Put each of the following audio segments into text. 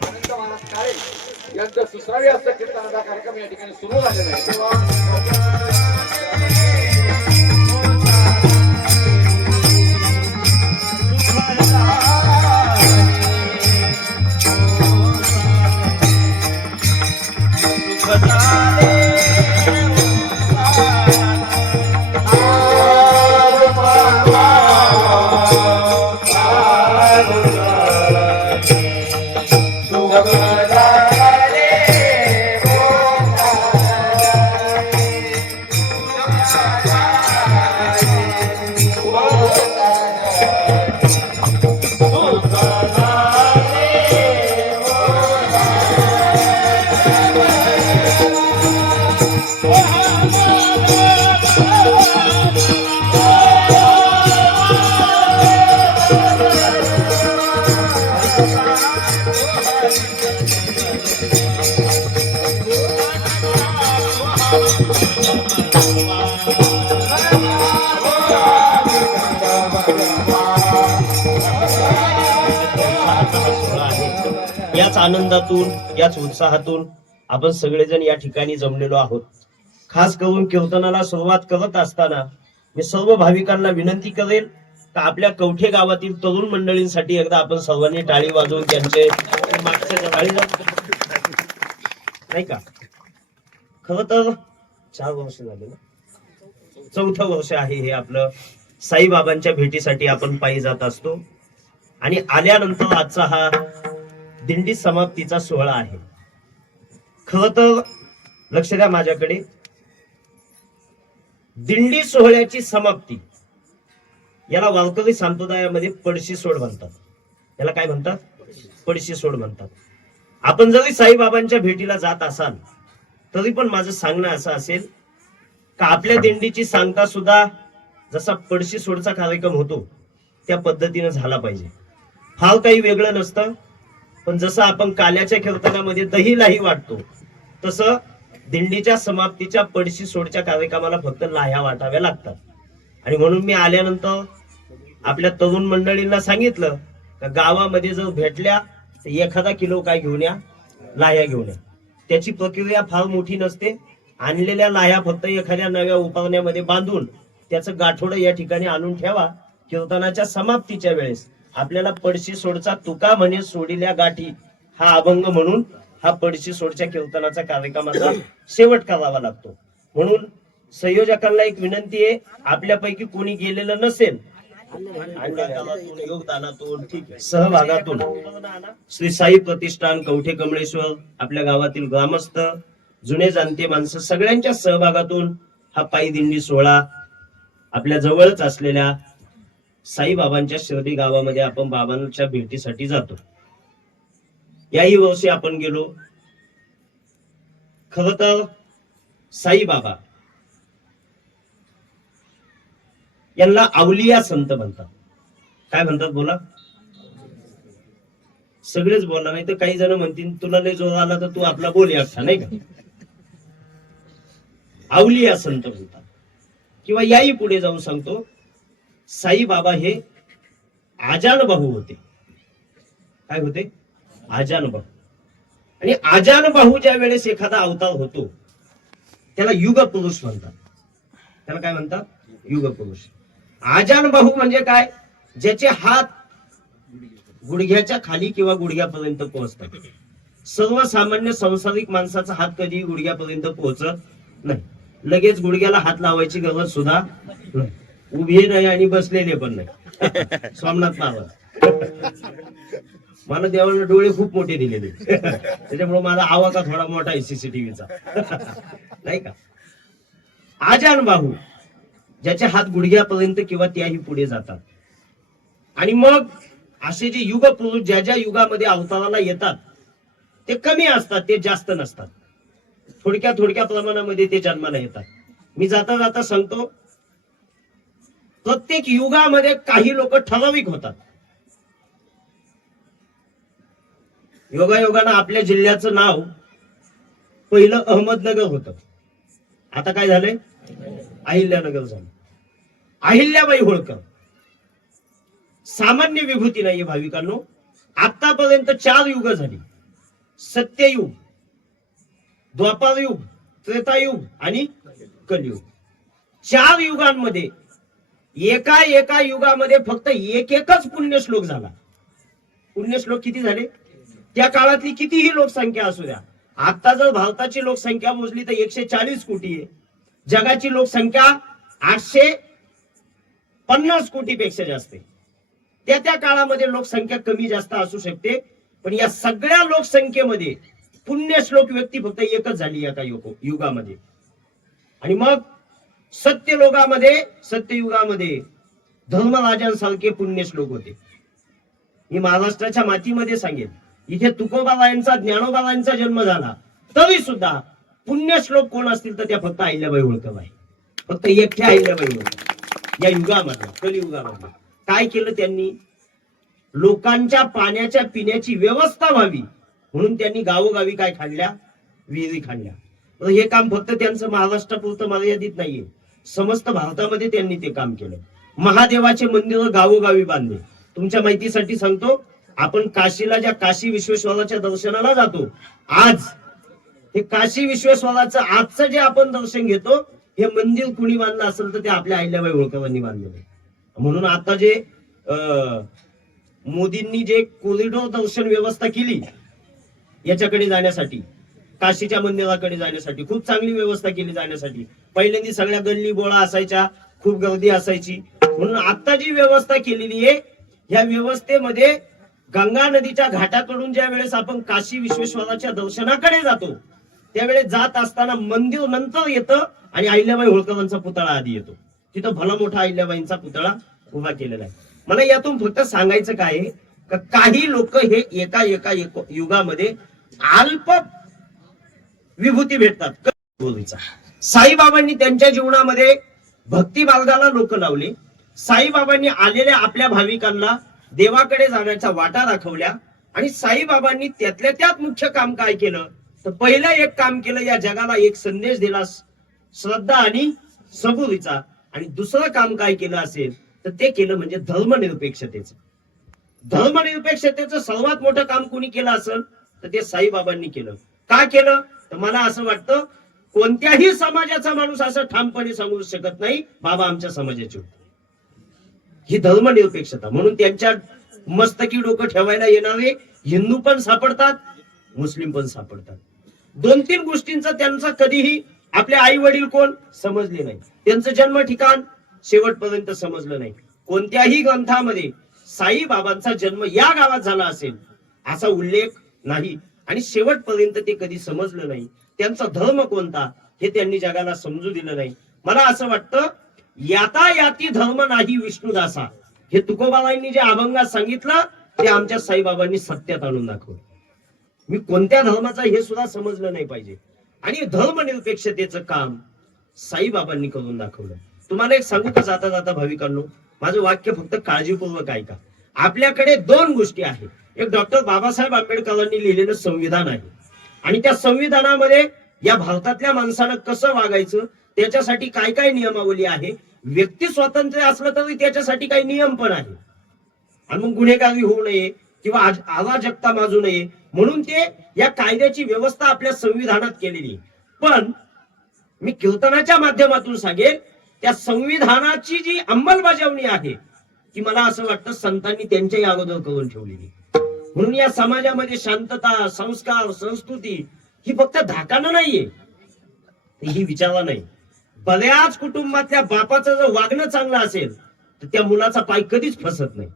अनंत महाराज यांचं असं कीर्तनाचा कार्यक्रम या ठिकाणी सुरू झालेला आहे. याच आनंदातून याच उत्साहातून आपण सगळेजण या ठिकाणी जमलेलो आहोत. खास करून कीर्तनाला सुरुवात करत असताना मी सर्व भाविकांना विनंती करेल तर आपल्या कवठे गावातील तरुण मंडळींसाठी एकदा आपण सर्वांनी टाळी वाजवून त्यांचे नाही का? खर तर चार वर्ष झाले ना? चौथं वर्ष आहे हे आपलं साईबाबांच्या भेटीसाठी आपण पायी जात असतो. आणि आल्यानंतर आजचा हा दिंडी समाप्तीचा सोहळा आहे. खर तर लक्ष द्या माझ्याकडे. दिंडी सोहळ्याची समाप्ती. याला वारकरी संप्रदायामध्ये पडशी सोड म्हणतात. याला काय म्हणतात? पडशी सोड म्हणतात. आपण जरी साईबाबांच्या भेटीला जात असाल तरी पण माझं सांगणं असं असेल का आपल्या दिंडीची सांगता सुद्धा जसा पडशी सोडचा कार्यक्रम होतो त्या पद्धतीनं झाला पाहिजे. फार काही वेगळं नसतं. पण जसं आपण काल्याच्या कीर्तनामध्ये दही लाही वाटतो तसं दिंडीच्या समाप्तीच्या पडशी सोडच्या कार्यक्रमाला फक्त लाह्या वाटाव्या लागतात. आणि म्हणून मी आल्यानंतर आपल्या तरुण मंडळींना सांगितलं का गावामध्ये जर भेटल्या तर एखादा किलो काय घेऊन या लाह्या घेऊन या. त्याची प्रक्रिया फार मोठी नसते. आणलेल्या लाह्या फक्त एखाद्या नव्या उपारण्यामध्ये बांधून त्याचं गाठोडं या ठिकाणी आणून ठेवा. कीर्तनाच्या समाप्तीच्या वेळेस आपल्याला पडशी सोडचा तुका म्हणे सोडिल्या गाठी. हा अभंग म्हणून हा पडशी सोडच्या कीर्तनाचा कार्यक्रमाचा शेवट करावा लागतो. म्हणून संयोजकांना एक विनंती आहे आपल्यापैकी कोणी गेलेलं नसेल सहभागातून श्री साई प्रतिष्ठान कवठे कमळेश्वर आपल्या गावातील ग्रामस्थ जुने जाणते माणसं सगळ्यांच्या सहभागातून हा पायी दिंडी सोहळा आपल्या जवळच असलेल्या साईबाबांच्या शिर्डी गावामध्ये आपण बाबांच्या भेटीसाठी जातो. याही वर्षी आपण गेलो. खर तर साईबाबा यांना अवलिया संत म्हणतात. काय म्हणतात बोला? सगळेच बोलणार नाही तर काही जण म्हणतील तुला लय जोर आला तर तू आपला बोल असा नाही का? अवलिया संत म्हणतात. किंवा याही पुढे जाऊन सांगतो साई बाबा हे आजान बाहू होते. काय होते? आजान बाहू. आणि आजान बाहू ज्या वेळेस एखादा अवतार होतो त्याला युग पुरुष म्हणतात. त्याला काय म्हणतात? युग पुरुष. आजान बाहू म्हणजे काय? ज्याचे हात गुडघ्याच्या खाली किंवा गुडघ्यापर्यंत पोहोचतात. सर्वसामान्य संसारिक माणसाचा हात कधीही गुडघ्यापर्यंत पोहोचत नाही. लगेच गुडघ्याला हात लावायची गरज सुद्धा नाही. उभे नाही आणि बसलेले पण नाही. सोमनाथ नावा मला देवाने डोळे खूप मोठे दिलेले. त्याच्यामुळे माझा आवाज थोडा मोठा आहे सीसीटीव्हीचा नाही का? आजान बाहू ज्याचे हात गुडघ्यापर्यंत किंवा त्याही पुढे जातात. आणि मग असे जे युग पुरुष ज्या ज्या युगामध्ये अवताराला येतात ते कमी असतात ते जास्त नसतात. थोडक्या थोडक्या प्रमाणामध्ये ते जन्माला येतात. मी जाता जाता सांगतो प्रत्येक युगामध्ये काही लोक ठराविक होतात. योगायोगानं आपल्या जिल्ह्याचं नाव पहिलं अहमदनगर होतं. आता काय झालंय? अहिल्यानगर झालं. अहिल्याबाई होळकर. सामान्य विभूती नाहीये भाविकांनो. आतापर्यंत चार युग झाली. सत्ययुग द्वापारयुग त्रेतायुग आणि कलयुग. चार युगांमध्ये एका एका युगामध्ये फक्त एक एकच पुण्यश्लोक झाला. पुण्यश्लोक किती झाले? त्या काळातली कितीही लोकसंख्या असू द्या. आता जर भारताची लोकसंख्या मोजली तर एकशे चाळीस कोटी आहे. जगाची लोकसंख्या आठशे पन्नास कोटीपेक्षा जास्त आहे. त्या त्या काळामध्ये लोकसंख्या कमी जास्त असू शकते पण या सगळ्या लोकसंख्येमध्ये पुण्यश्लोक व्यक्ती फक्त एकच झाली एका युगामध्ये. आणि मग सत्यलोकामध्ये सत्ययुगामध्ये धर्मराजांसारखे पुण्य श्लोक होते. मी महाराष्ट्राच्या मातीमध्ये सांगेन. इथे तुकोबाबायांचा ज्ञानोबाबांचा जन्म झाला. तरी सुद्धा पुण्य श्लोक कोण असतील तर त्या फक्त अहिल्याबाई होळकर आहे. फक्त एकट्या अहिल्याबाई होळकर. या युगामध्ये कलियुगामध्ये काय केलं त्यांनी? लोकांच्या पाण्याच्या पिण्याची व्यवस्था व्हावी. म्हणून त्यांनी गावोगावी काय खाल्ल्या? विहिरी खाल्ल्या. तर हे काम फक्त त्यांचं महाराष्ट्रापुरतं मर्यादित नाहीये. समस्त भारतामध्ये त्यांनी ते काम केलं. महादेवाचे मंदिर गावोगावी बांधले. तुमच्या माहितीसाठी सांगतो आपण काशीला ज्या काशी विश्वेश्वराच्या दर्शनाला जातो आज हे काशी विश्वेश्वराचं आजचं जे आपण दर्शन घेतो हे मंदिर कुणी बांधलं असेल तर ते आपल्या अहिल्याबाई होळकरांनी बांधलेलं म्हणून आता जे अं, मोदींनी जे कॉरिडॉर दर्शन व्यवस्था केली याच्याकडे जाण्यासाठी काशीच्या मंदिराकडे जाण्यासाठी खूप चांगली व्यवस्था केली जाण्यासाठी पहिल्यांदा सगळ्या गल्ली बोळा असायच्या खूप गर्दी असायची. म्हणून आता जी व्यवस्था केलेली आहे या व्यवस्थेमध्ये गंगा नदीच्या घाटाकडून ज्या वेळेस आपण काशी विश्वेश्वराच्या दर्शनाकडे जातो त्यावेळेस जात असताना मंदिर नंतर येतं आणि अहिल्याबाई होळकरांचा पुतळा आधी येतो. तिथं भला मोठा अहिल्याबाईंचा पुतळा उभा केलेला आहे. मला यातून फक्त सांगायचं काय का काही लोक हे एका एका एक- युगामध्ये अल्प विभूती भेटतात. साईबाबांनी त्यांच्या जीवनामध्ये भक्ती मार्गाला लोक लावले. साईबाबांनी आलेल्या आपल्या भाविकांना देवाकडे जाण्याचा वाटा दाखवल्या आणि साईबाबांनी त्यातल्या त्यात मुख्य काम काय केलं? तर पहिलं एक काम केलं या जगाला एक संदेश दिला श्रद्धा आणि सबुरीचा. आणि दुसरं काम काय केलं असेल तर ते केलं म्हणजे धर्मनिरपेक्षतेचं. धर्मनिरपेक्षतेचं सर्वात मोठं काम कोणी केलं असेल तर ते साईबाबांनी केलं. का केलं? तर मला असं वाटतं कोणत्याही समाजाचा माणूस असं ठामपणे सांगू शकत नाही बाबा आमच्या समाजाचे होते. ही धर्मनिरपेक्षता. म्हणून त्यांच्या मस्तकी डोकं ठेवायला येणारे हिंदू पण सापडतात मुस्लिम पण सापडतात. दोन तीन गोष्टींचा त्यांचा कधीही आपले आई वडील कोण समजले नाही. त्यांचं जन्म ठिकाण शेवटपर्यंत समजलं नाही. कोणत्याही ग्रंथामध्ये साई बाबांचा जन्म या गावात झाला असेल असा उल्लेख नाही. आणि शेवटपर्यंत ते कधी समजलं नाही. त्यांचा धर्म कोणता हे त्यांनी जगाला समजू दिलं नाही. मला असं वाटतं याता याती धर्म नाही विष्णुदासा. हे तुकोबाबांनी जे अभंगात सांगितलं ते आमच्या साईबाबांनी सत्यात आणून दाखवलं. मी कोणत्या धर्माचा हे सुद्धा समजलं नाही पाहिजे. आणि धर्मनिरपेक्षतेचं काम साईबाबांनी करून दाखवलं. तुम्हाला एक सांगू का जाता जाता भाविकांनो? माझं वाक्य फक्त काळजीपूर्वक ऐका. आपल्याकडे दोन गोष्टी आहेत. एक डॉक्टर बाबासाहेब आंबेडकरांनी लिहिलेलं संविधान आहे. आणि त्या संविधानामध्ये या भारतातल्या माणसानं कसं वागायचं त्याच्यासाठी काय काय नियमावली आहे? व्यक्ती स्वातंत्र्य असलं तरी त्याच्यासाठी काही नियम पण आहे आणि मग गुन्हेगारी होऊ नये किंवा आज- अराजकता माजू नये म्हणून ते या कायद्याची व्यवस्था आपल्या संविधानात केलेली पण मी कीर्तनाच्या माध्यमातून सांगेन त्या संविधानाची जी अंमलबजावणी आहे ती मला असं वाटतं संतांनी त्यांच्याही अगोदर करून ठेवलेली म्हणून या समाजामध्ये शांतता संस्कार संस्कृती ही फक्त धाकानं नाहीये. ही विचारला नाही. बऱ्याच कुटुंबातल्या बापाचं जर वागणं चांगलं असेल तर त्या मुलाचा पाय कधीच फसत नाही.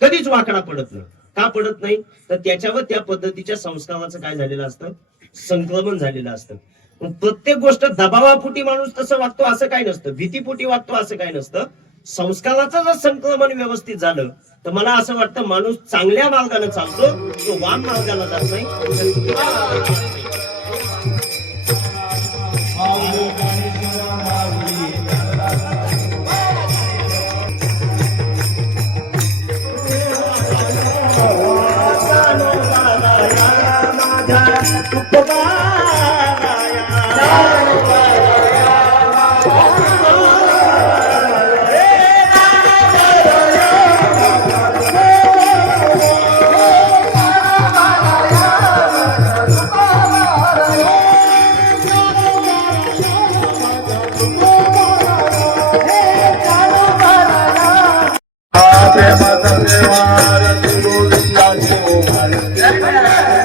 कधीच वाकडा पडत नाही. का पडत नाही? तर त्याच्यावर त्या पद्धतीच्या संस्काराचं काय झालेलं असतं? संक्रमण झालेलं असतं. प्रत्येक गोष्ट दबावापोटी माणूस तसं वागतो असं काय नसतं? भीतीपोटी वागतो असं काय नसतं? संस्काराचं जर संक्रमण व्यवस्थित झालं तर मला असं वाटतं माणूस चांगल्या मार्गाने चालतो तो वाम मार्गाला जात नाही Bye.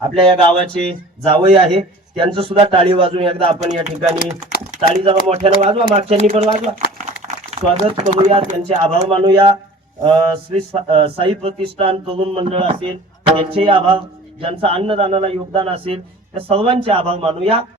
आपल्या या गावाचे जावई आहे. त्यांचं सुद्धा टाळी वाजून एकदा आपण या ठिकाणी टाळी जरा मोठ्यानं वाजवा मागच्यांनी पण वाजवा. स्वागत करूया त्यांचे आभार मानूया. श्री साई प्रतिष्ठान तरुण मंडळ असेल त्यांचेही आभार. ज्यांचं अन्नदानाला योगदान असेल त्या सर्वांचे आभार मानूया.